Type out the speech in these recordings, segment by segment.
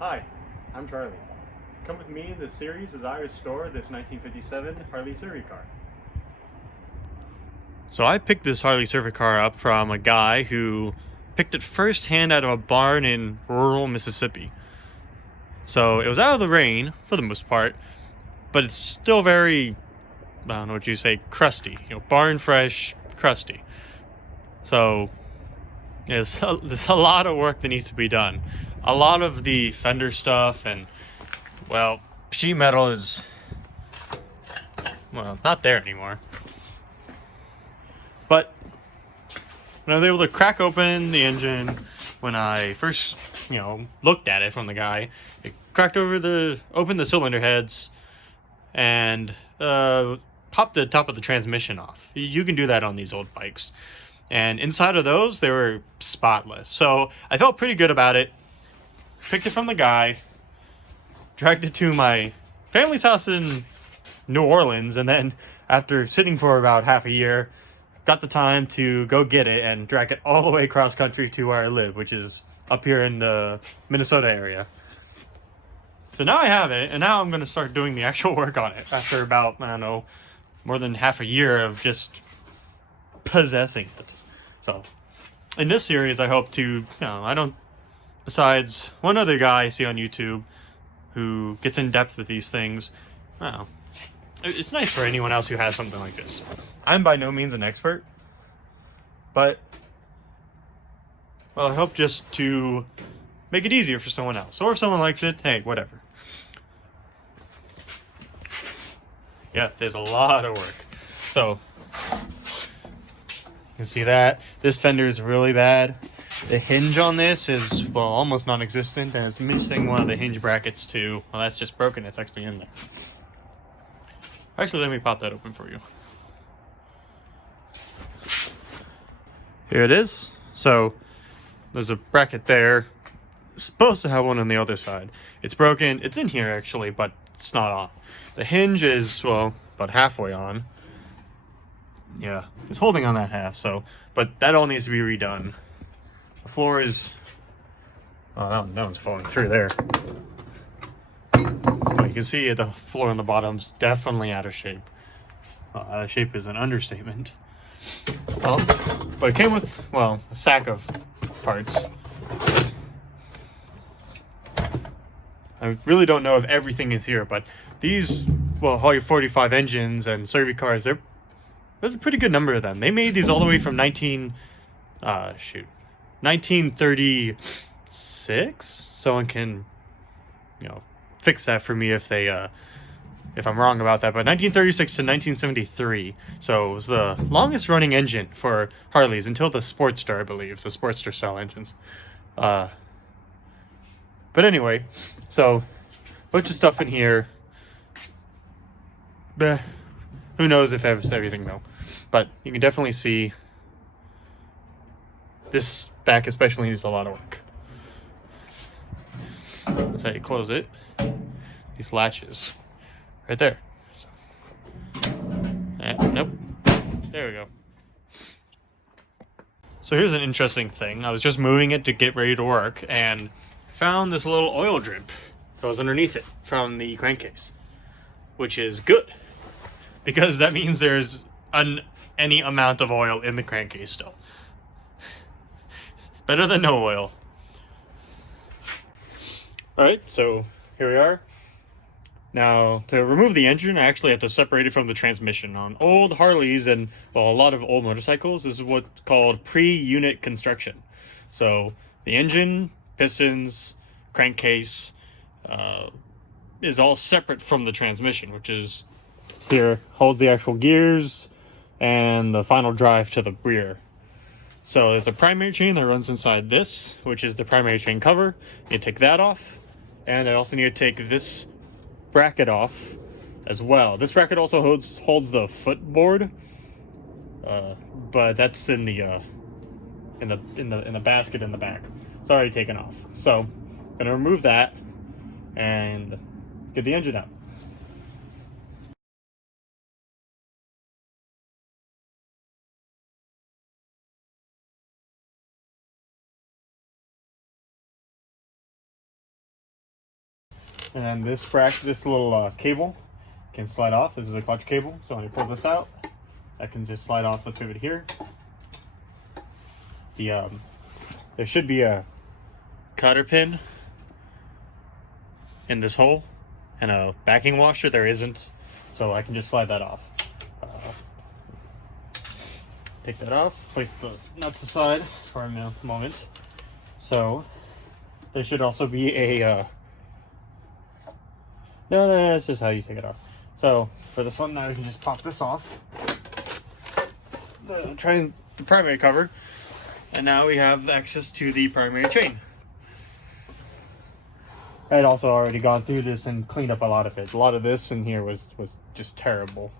Hi, I'm Charlie. Come with me in this series as I restore this 1957 Harley Servicar. So I picked this Harley Servicar up from a guy who picked it firsthand out of a barn in rural Mississippi. So it was out of the rain for the most part, but it's still very, I don't know what you say, crusty. Barn fresh, crusty. So there's a lot of work that needs to be done. A lot of the fender stuff and, well, sheet metal is, well, not there anymore. But when I was able to crack open the engine, when I first, looked at it from the guy, it opened the cylinder heads, and popped the top of the transmission off. You can do that on these old bikes. And inside of those, they were spotless. So I felt pretty good about it. Picked it from the guy, dragged it to my family's house in New Orleans, and then after sitting for about half a year, got the time to go get it and drag it all the way across country to where I live, which is up here in the Minnesota area. So now I have it, and now I'm going to start doing the actual work on it after about, I don't know, more than half a year of just possessing it. So in this series, I hope to, besides one other guy I see on YouTube who gets in depth with these things, well, it's nice for anyone else who has something like this. I'm by no means an expert, but, well, I hope just to make it easier for someone else. Or if someone likes it, hey, whatever. Yeah, there's a lot of work. So, you can see that. This fender is really bad. The hinge on this is, well, almost non-existent, and it's missing one of the hinge brackets too. Well, that's just broken. It's actually in there. Actually, let me pop that open for you. Here it is. So there's a bracket there. It's supposed to have one on the other side. It's broken. It's in here actually, but it's not on. The hinge is, well, about halfway on. Yeah, it's holding on that half, so, but that all needs to be redone. The floor is, oh, that one's falling through there. Well, you can see the floor on the bottom's definitely out of shape. Out of shape is an understatement. Well, but it came with, well, a sack of parts. I really don't know if everything is here, but these, well, Harley 45 engines and Servicars, there's a pretty good number of them. They made these all the way from 1936. Someone can, fix that for me if I'm wrong about that. But 1936 to 1973. So it was the longest running engine for Harleys until the Sportster, I believe, the Sportster style engines. But anyway, so a bunch of stuff in here. Who knows if it's everything though. But you can definitely see this back especially needs a lot of work. That's how you close it. These latches. Right there. Nope. There we go. So here's an interesting thing. I was just moving it to get ready to work and found this little oil drip that was underneath it from the crankcase, which is good because that means there's any amount of oil in the crankcase still. Better than no oil. Alright, so here we are. Now, to remove the engine, I actually have to separate it from the transmission. On old Harleys and, well, a lot of old motorcycles, this is what's called pre-unit construction. So, the engine, pistons, crankcase, is all separate from the transmission, which is here, holds the actual gears and the final drive to the rear. So there's a primary chain that runs inside this, which is the primary chain cover. You take that off, and I also need to take this bracket off as well. This bracket also holds the footboard, but that's in the basket in the back. It's already taken off. So I'm gonna remove that and get the engine out. And then this little cable can slide off. This is a clutch cable, so when you pull this out, that can just slide off the pivot here. There should be a cotter pin in this hole and a backing washer. There isn't, so I can just slide that off. Take that off, place the nuts aside for a moment. So there should also be a no, that's just how you take it off. So for this one, now we can just pop this off, try the primary cover, and now we have access to the primary chain. I had also already gone through this and cleaned up a lot of it. A lot of this in here was just terrible.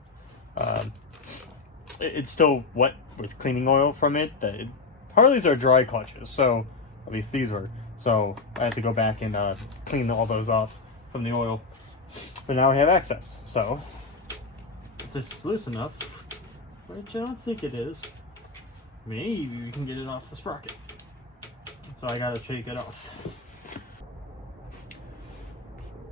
It's still wet with cleaning oil from it. Harleys are dry clutches, so at least these were. So I had to go back and clean all those off from the oil. But now we have access. So if this is loose enough, which I don't think it is, maybe we can get it off the sprocket. So I gotta shake it off.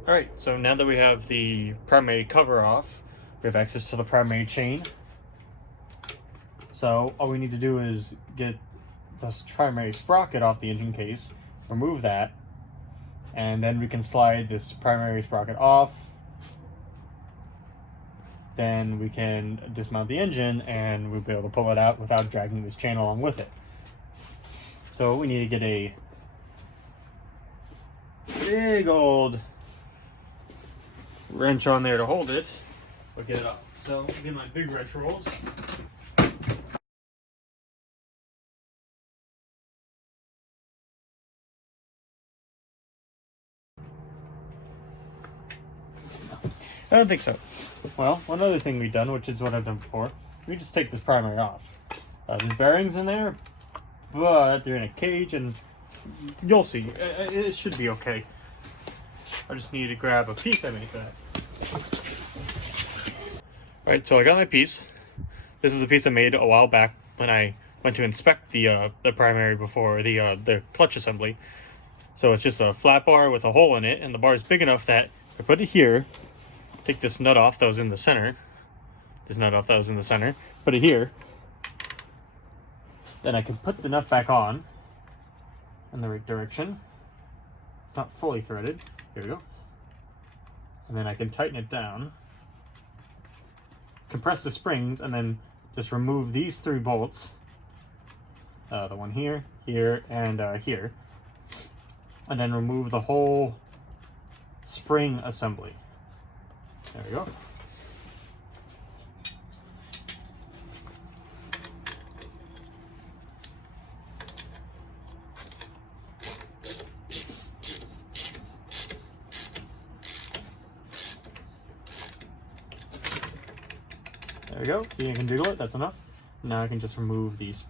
Alright, so now that we have the primary cover off, we have access to the primary chain. So all we need to do is get this primary sprocket off the engine case, remove that, and then we can slide this primary sprocket off. Then we can dismount the engine and we'll be able to pull it out without dragging this chain along with it. So we need to get a big old wrench on there to hold it, but get it up. So get my big wrench rolls. I don't think so. Well, one other thing we've done, which is what I've done before, we just take this primary off. There's bearings in there, but they're in a cage, and you'll see. It should be okay. I just need to grab a piece I made for that. Alright, so I got my piece. This is a piece I made a while back when I went to inspect the primary before the clutch assembly. So it's just a flat bar with a hole in it, and the bar is big enough that I put it here, take this nut off that was in the center, put it here, then I can put the nut back on in the right direction. It's not fully threaded. Here we go. And then I can tighten it down, compress the springs, and then just remove these 3 bolts. The one here, here, and here. And then remove the whole spring assembly. There we go. There we go. See, you can jiggle it. That's enough. Now I can just remove these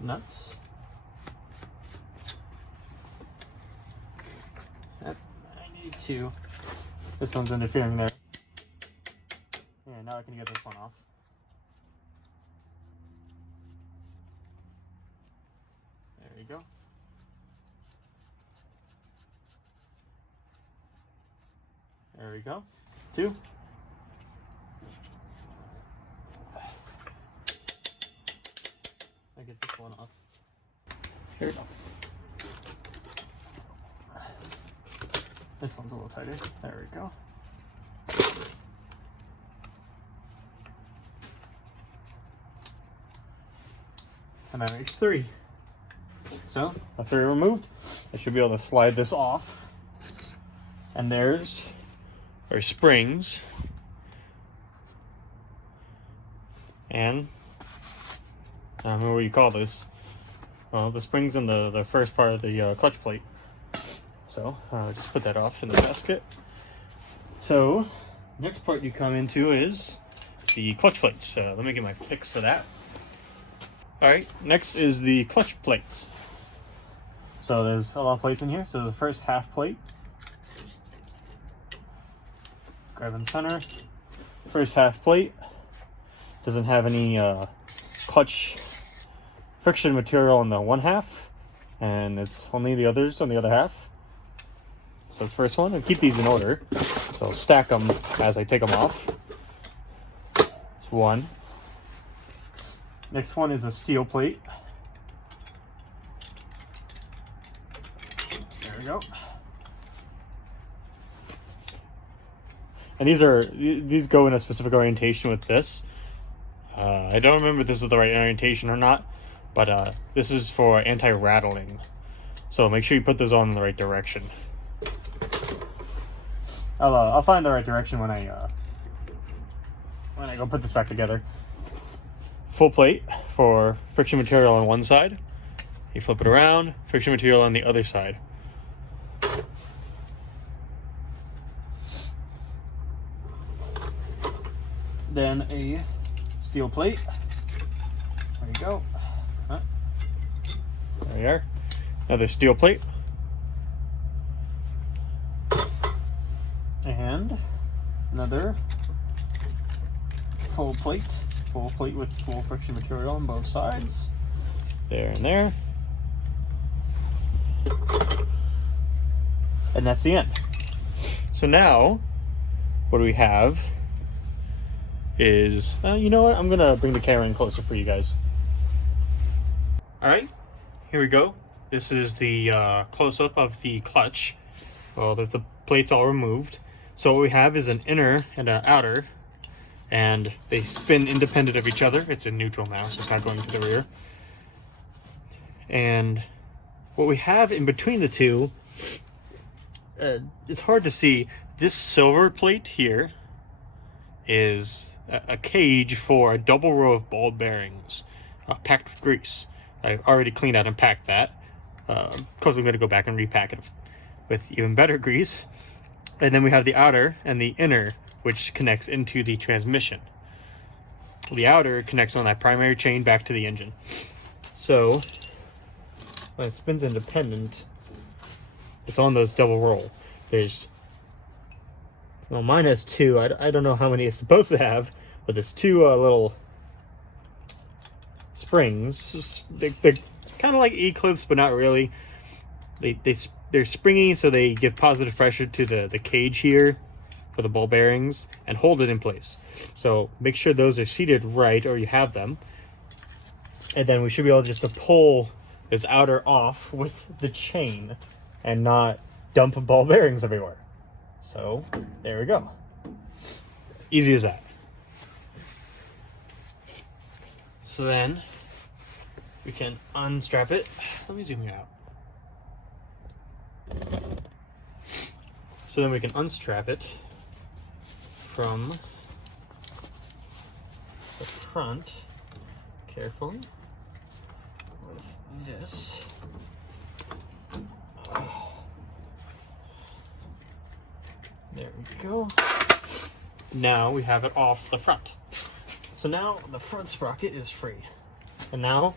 nuts. Yep, I need to. This one's interfering there. Yeah, now I can get this one off. There you go. There we go. 2. I get this one off. Here we go. This one's a little tighter. There we go. And that makes 3. So, the 3 removed, I should be able to slide this off. And there's our springs. And I don't know what you call this. Well, the springs in the first part of the clutch plate. So, just put that off in the basket. So, next part you come into is the clutch plates. Let me get my picks for that. Alright, next is the clutch plates. So there's a lot of plates in here. So the first half plate. Grab in the center. First half plate doesn't have any clutch friction material in the one half, and it's only the others on the other half. So it's first one, and keep these in order. So I'll stack them as I take them off. It's one. Next one is a steel plate. There we go. And these go in a specific orientation with this. I don't remember if this is the right orientation or not, but this is for anti-rattling. So make sure you put those on in the right direction. I'll find the right direction when I go put this back together. Full plate for friction material on one side. You flip it around, friction material on the other side. Then a steel plate. There you go. There we are. Another steel plate. And another full plate with full friction material on both sides. There and there. And that's the end. So now, what do we have is, you know what? I'm gonna bring the camera in closer for you guys. All right, here we go. This is the close-up of the clutch. Well, the plate's all removed. So what we have is an inner and an outer, and they spin independent of each other. It's in neutral now, so it's not going to the rear. And what we have in between the two, it's hard to see. This silver plate here is a cage for a double row of ball bearings packed with grease. I've already cleaned out and packed that. Of course, I'm going to go back and repack it with even better grease. And then we have the outer and the inner, which connects into the transmission. The outer connects on that primary chain back to the engine. So when it spins independent, it's on those double roll. Well, mine has two. I don't know how many it's supposed to have, but there's two little springs. They're kind of like E-clips, but not really. They're springy, so they give positive pressure to the cage here for the ball bearings and hold it in place. So make sure those are seated right, or you have them. And then we should be able just to pull this outer off with the chain and not dump ball bearings everywhere. So there we go. Easy as that. So then we can unstrap it. Let me zoom you out. So then we can unstrap it from the front carefully with this. There we go. Now we have it off the front. So now the front sprocket is free. And now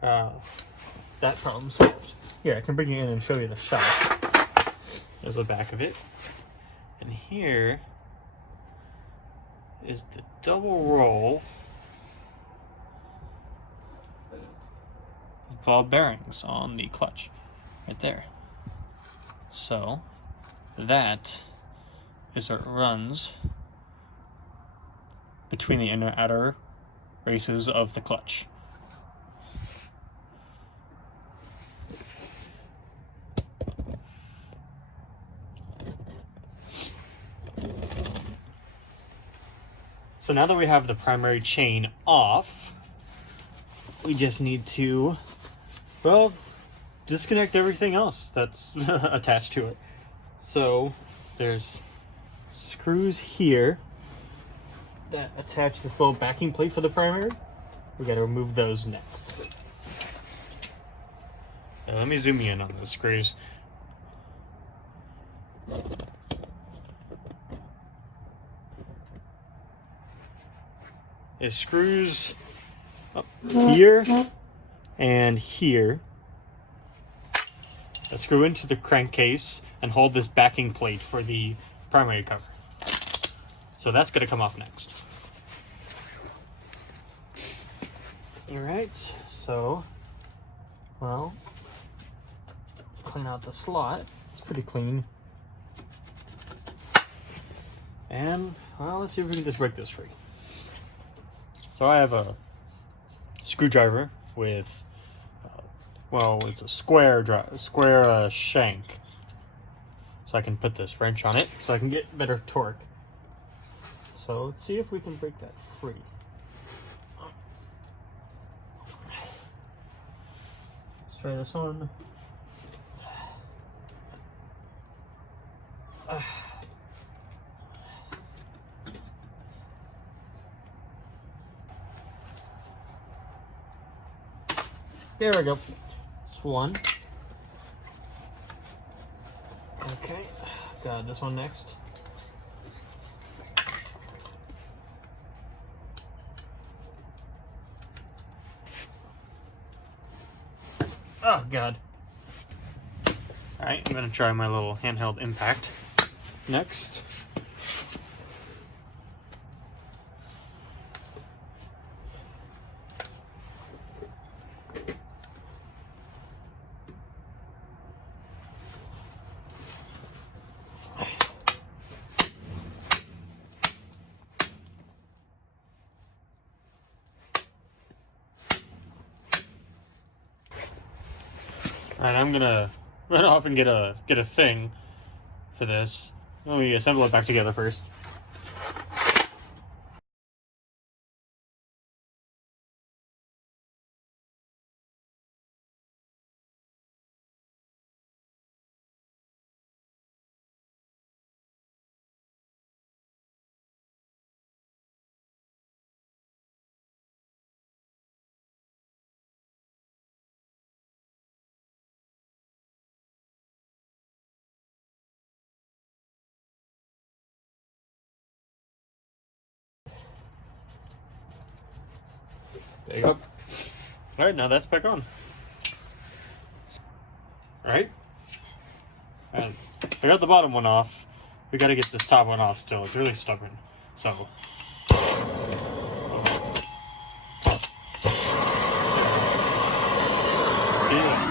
that problem's solved. Here, I can bring you in and show you the shot. There's the back of it. And here is the double roll of ball bearings on the clutch. Right there. So that is what runs between the inner and outer races of the clutch. So now that we have the primary chain off, we just need to, well, disconnect everything else that's attached to it. So there's screws here that attach this little backing plate for the primary. We got to remove those next. Now let me zoom in on the screws. It screws up here and here that screw into the crankcase and hold this backing plate for the primary cover. So that's going to come off next. Alright, so, well, clean out the slot. It's pretty clean. And, well, let's see if we can just break this free. So I have a screwdriver with, well, it's a square shank. So I can put this wrench on it so I can get better torque. So let's see if we can break that free. Let's try this one. There we go. That's one. Okay, got this one next. Oh, God. Alright, I'm going to try my little handheld impact next. Alright, I'm gonna run off and get a thing for this. Let me assemble it back together first. There you go. Alright, now that's back on. Alright. Alright. I got the bottom one off. We gotta get this top one off still. It's really stubborn. So. Yeah.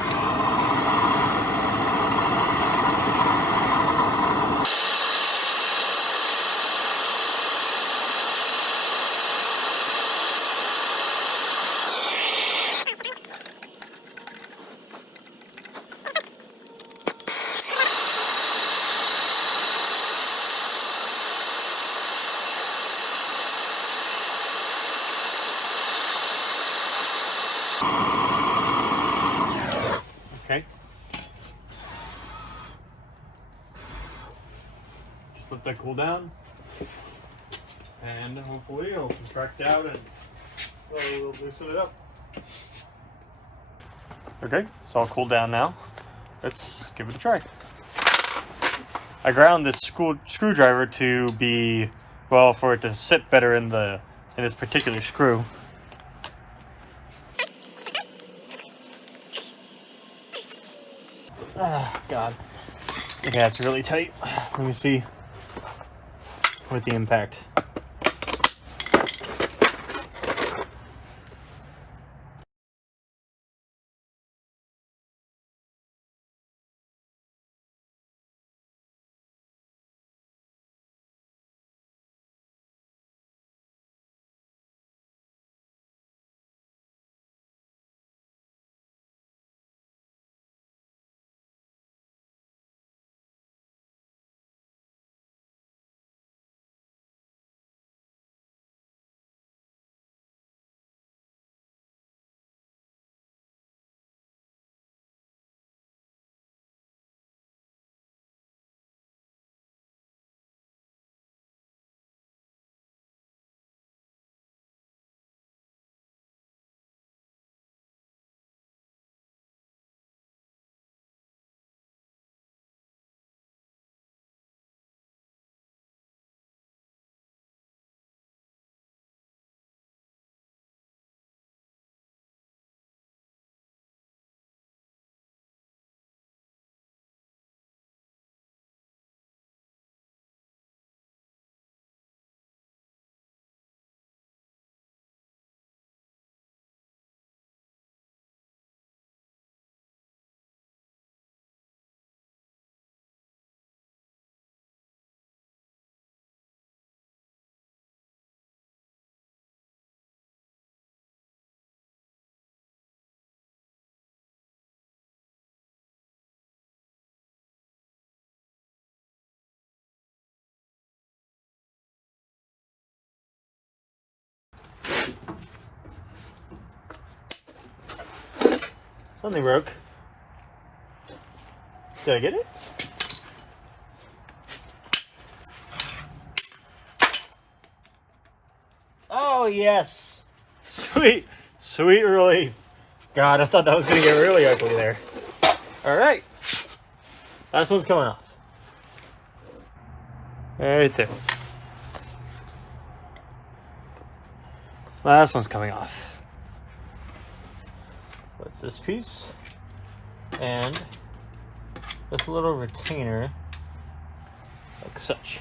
Okay. Just let that cool down. And hopefully it'll contract out and we'll loosen it up. Okay, it's all cooled down now. Let's give it a try. I ground this screwdriver to be, well, for it to sit better in this particular screw. Ah, God. Okay, that's really tight. Let me see with the impact. Something broke. Did I get it? Oh, yes. Sweet. Sweet relief. God, I thought that was going to get really ugly there. All right. Last one's coming off. Right there. Last one's coming off. What's this piece? And this little retainer, like such.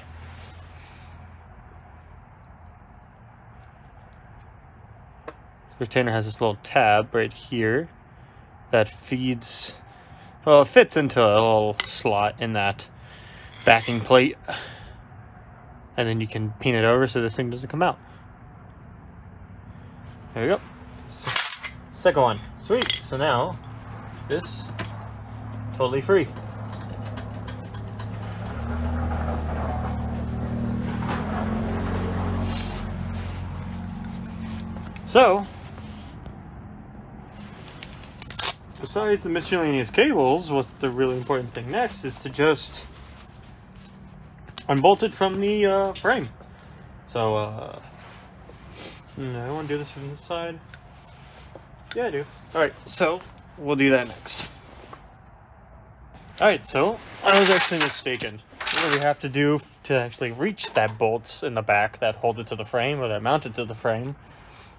The retainer has this little tab right here that feeds, well, it fits into a little slot in that backing plate. And then you can pin it over so this thing doesn't come out. There we go. Second one. Sweet. So now, this, totally free. So, besides the miscellaneous cables, what's the really important thing next is to just unbolt it from the frame. So, I want to do this from this side. Yeah, I do. Alright, so we'll do that next. Alright, so I was actually mistaken. What we have to do to actually reach that bolts in the back that hold it to the frame or that mount it to the frame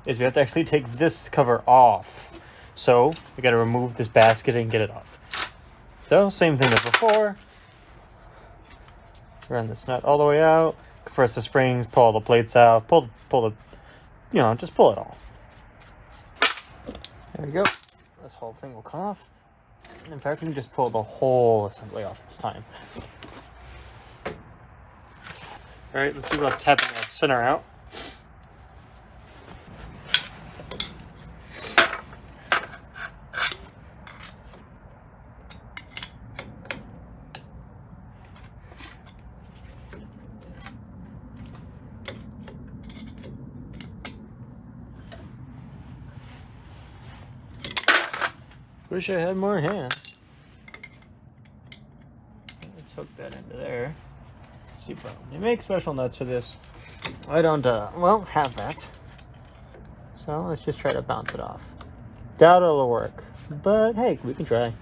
is we have to actually take this cover off. So we got to remove this basket and get it off. So same thing as before. Run this nut all the way out. Press the springs, pull all the plates out, pull the, just pull it off. There we go. This whole thing will come off. In fact, we can just pull the whole assembly off this time. Alright, let's see about tapping that center out. Wish I had more hands. Let's hook that into there. See, bro, they make special nuts for this. I don't, have that. So let's just try to bounce it off. Doubt it'll work, but hey, we can try.